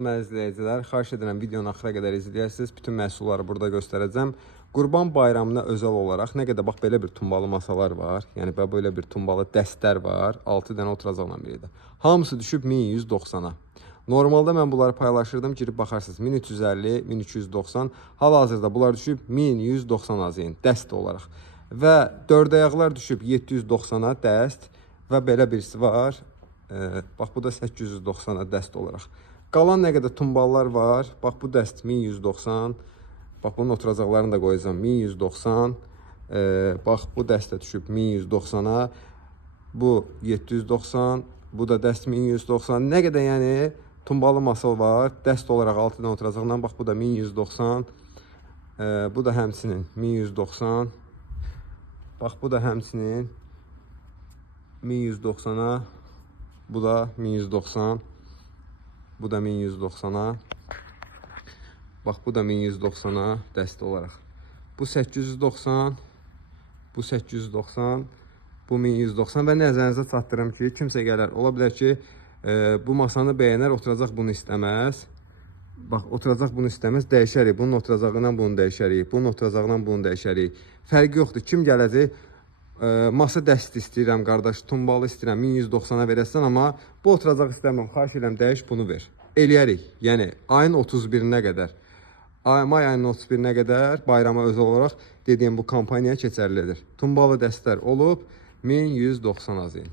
Mənim izləyicilər, xahiş edirəm videonu axıra qədər izləyəsiniz. Bütün məhsulları burada göstərəcəm. Qurban bayramına özəl olaraq nə qədər bax belə bir tumbalı masalar var. Yəni belə bir tumbalı dəstlər var. 6 dənə oturacaqla birlikdə. Hamısı düşüb 1190-a. Normalda mən bunları paylaşırdım, girib baxarsınız 1350, 1290. Hal-hazırda bunlar düşüb 1190 azın dəst olaraq. Və dördayaqlar düşüb 790-a dəst və belə birisi var. Bax bu da 890-a dəst olaraq. Qalan nə qədər tumballar var. Bax bu dəst 1190. Bax bunun oturacaqlarını da qoyacağam 1190. Bax bu dəstə düşüb 1190-a. Bu 790. Bu da dəst 1190. Nə qədər yəni tumbalı masa var. Dəst olaraq 6 dənə oturacaqdan. Bax bu da 1190. Bu da həmçinin 1190. Bax bu da həmçinin 1190-a. Bu da 1190. Bu da 1190-a. Bax bu da 1190-a dəst olaraq. Bu 890. Bu 890. Bu 1190 və nəzərinizə çatdırım ki, kimsə gələr. Ola bilər ki, bu masanı bəyənər, oturacaq bunu istəməz. Bax, oturacaq bunu istəməz, dəyişərik. Bunun oturacağından bunu dəyişərik. Bunun oturacağından bunu dəyişərik. Fərqi yoxdur. Kim gələcək? Masa dəsti istəyirəm, qardaş, tumbalı istəyirəm, 1190-a verəsən, amma bu oturacaq istəmirəm, xahiş edirəm, dəyiş bunu ver. Eləyərik. Yəni, ayın 31-nə qədər, may ayının 31-nə qədər bayrama özəl olaraq dediyim bu kampaniya keçərlidir. Tumbalı dəstlər olub 1190 azın.